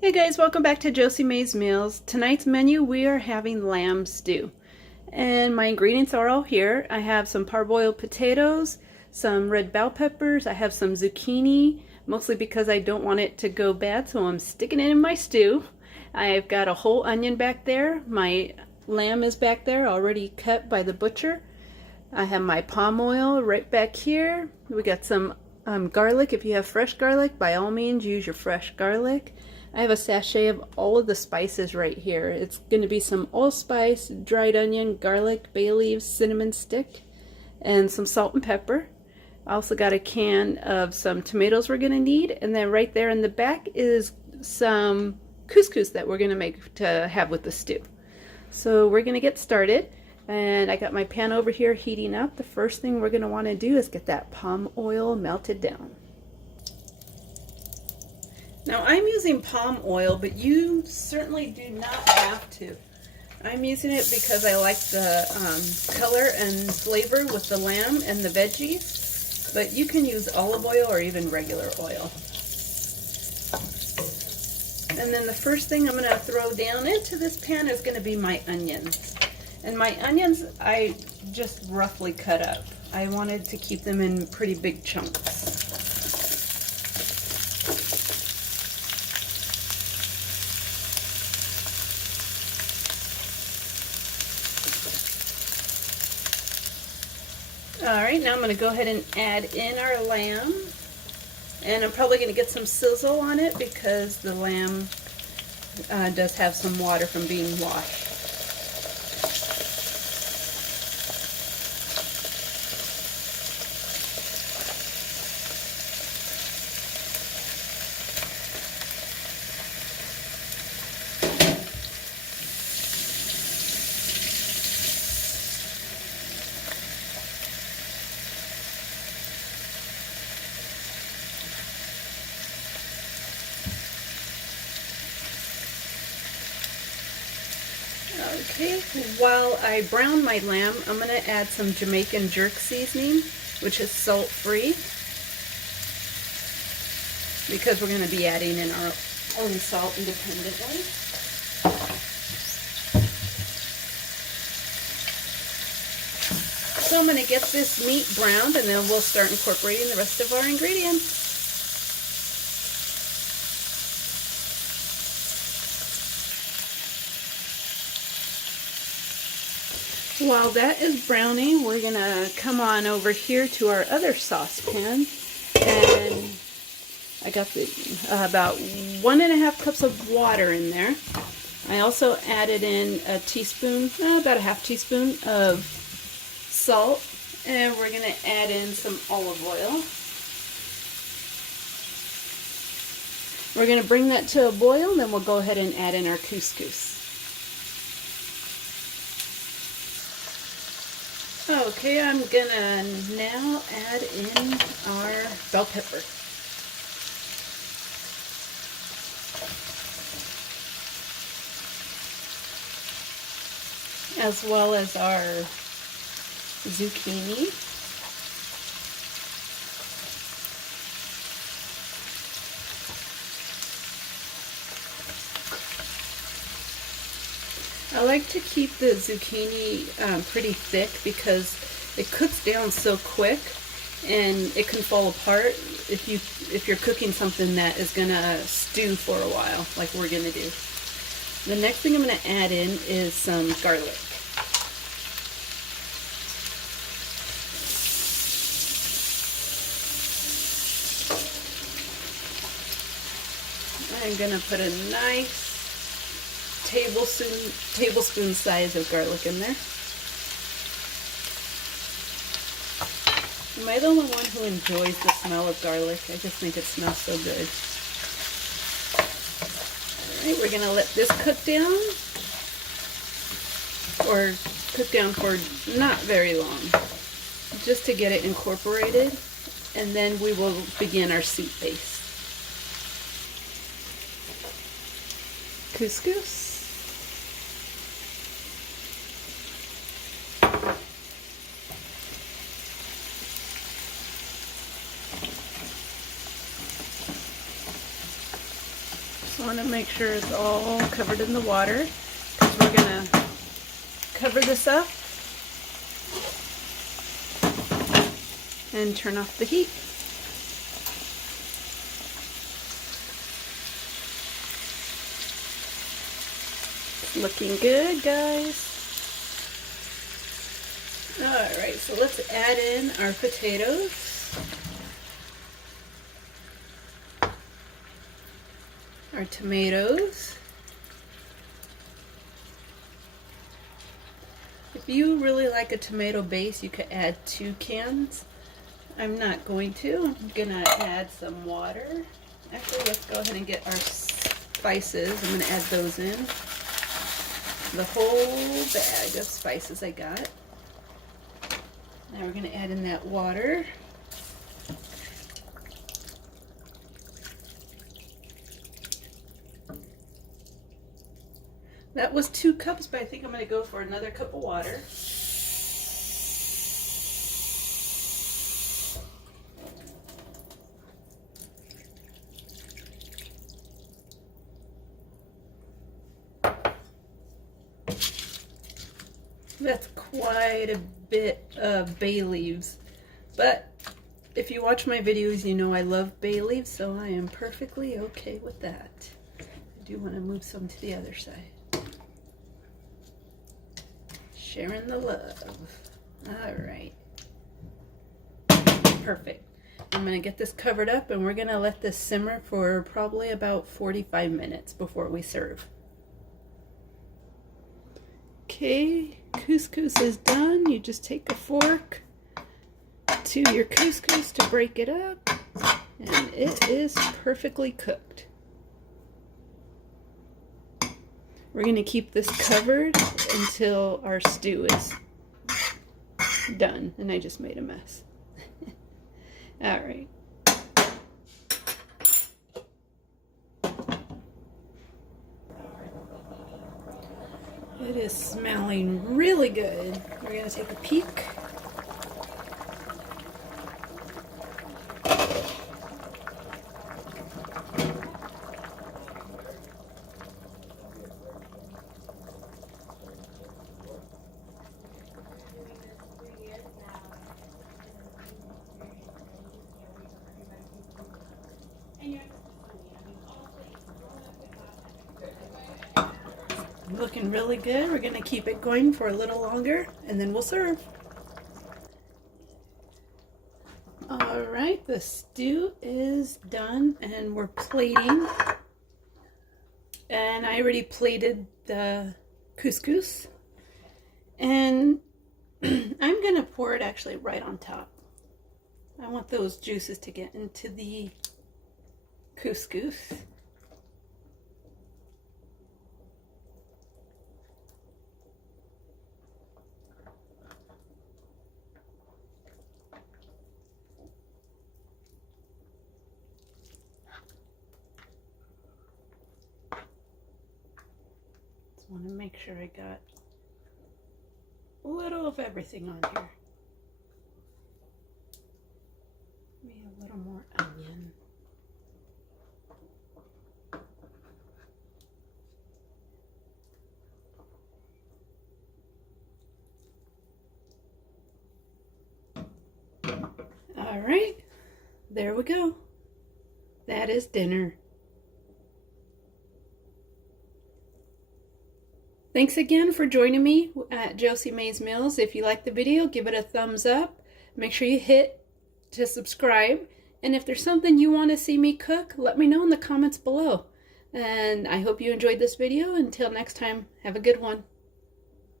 Hey guys, welcome back to Josie Mae's Meals. Tonight's menu, we are having lamb stew. And my ingredients are all here. I have some parboiled potatoes, some red bell peppers, I have some zucchini, mostly because I don't want it to go bad, so I'm sticking it in my stew. I've got a whole onion back there. My lamb is back there, already cut by the butcher. I have my palm oil right back here. We got some garlic. If you have fresh garlic, by all means use your fresh garlic. I have a sachet of all of the spices right here. It's going to be some allspice, dried onion, garlic, bay leaves, cinnamon stick, and some salt and pepper. I also got a can of some tomatoes we're going to need, and then right there in the back is some couscous that we're going to make to have with the stew. So we're going to get started, and I got my pan over here heating up. The first thing we're going to want to do is get that palm oil melted down. Now I'm using palm oil, but you certainly do not have to. I'm using it because I like the color and flavor with the lamb and the veggies, but you can use olive oil or even regular oil. And then the first thing I'm going to throw down into this pan is going to be my onions. And my onions I just roughly cut up. I wanted to keep them in pretty big chunks. Alright, now I'm going to go ahead and add in our lamb. And I'm probably going to get some sizzle on it because the lamb does have some water from being washed. Okay, while I brown my lamb, I'm going to add some Jamaican jerk seasoning, which is salt-free, because we're going to be adding in our own salt independently. So I'm going to get this meat browned, and then we'll start incorporating the rest of our ingredients. While that is browning, we're going to come on over here to our other saucepan, and I got about 1.5 cups of water in there. I also added in a teaspoon, about a half teaspoon of salt, and we're going to add in some olive oil. We're going to bring that to a boil, and then we'll go ahead and add in our couscous. Okay, I'm gonna now add in our bell pepper. As well as our zucchini. I like to keep the zucchini pretty thick because it cooks down so quick and it can fall apart if you're cooking something that is gonna stew for a while, like we're gonna do. The next thing I'm gonna add in is some garlic. I'm gonna put a nice tablespoon size of garlic in there. Am I the only one who enjoys the smell of garlic? I just think it smells so good. Alright, we're going to let this cook down, or cook down for not very long, just to get it incorporated, and then we will begin our seed base. Couscous. Just want to make sure it's all covered in the water, because we're going to cover this up and turn off the heat. It's looking good, guys. Alright, so let's add in our potatoes, our tomatoes. If you really like a tomato base, you could add 2 cans. I'm not going to. I'm gonna add some water. Actually, let's go ahead and get our spices. I'm gonna add those in. The whole bag of spices I got. Now we're gonna add in that water. That was 2 cups, but I think I'm going to go for another cup of water. That's quite a bit of bay leaves, but if you watch my videos, you know I love bay leaves, so I am perfectly okay with that. I do want to move some to the other side. Sharing the love. All right. Perfect. I'm going to get this covered up and we're going to let this simmer for probably about 45 minutes before we serve. Okay, couscous is done. You just take a fork to your couscous to break it up, and it is perfectly cooked. We're going to keep this covered until our stew is done, and I just made a mess. All right. It is smelling really good. We're going to take a peek. Looking really good. We're going to keep it going for a little longer and then we'll serve. Alright, the stew is done and we're plating. And I already plated the couscous. And I'm going to pour it actually right on top. I want those juices to get into the couscous. Want to make sure I got a little of everything on here. Maybe a little more onion. All right, there we go. That is dinner. Thanks again for joining me at Josie Mae's Meals. If you liked the video, give it a thumbs up. Make sure you hit to subscribe. And if there's something you want to see me cook, let me know in the comments below. And I hope you enjoyed this video. Until next time, have a good one.